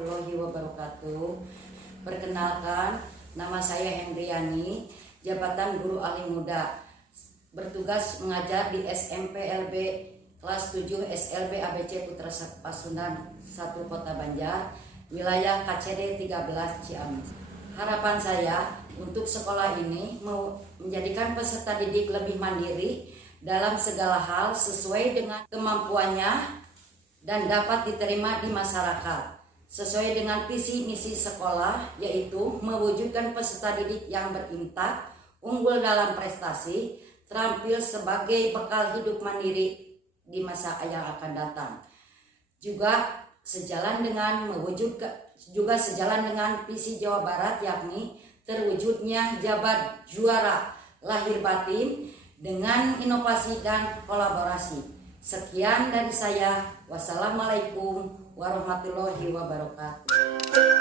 warahmatullahi wabarakatuh. Perkenalkan, nama saya Hendriani, jabatan Guru Alih Muda. Bertugas mengajar di SMP LB kelas 7 SLB ABC Putra Pasundan 1 Kota Banjar, wilayah KCD 13 Ciamis. Harapan saya untuk sekolah ini menjadikan peserta didik lebih mandiri dalam segala hal sesuai dengan kemampuannya dan dapat diterima di masyarakat sesuai dengan visi misi sekolah, yaitu mewujudkan peserta didik yang berintak, unggul dalam prestasi, terampil sebagai bekal hidup mandiri di masa yang akan datang. Juga sejalan dengan visi Jawa Barat, yakni terwujudnya jabat juara lahir batin dengan inovasi dan kolaborasi. Sekian dari saya. Wassalamualaikum warahmatullahi wabarakatuh.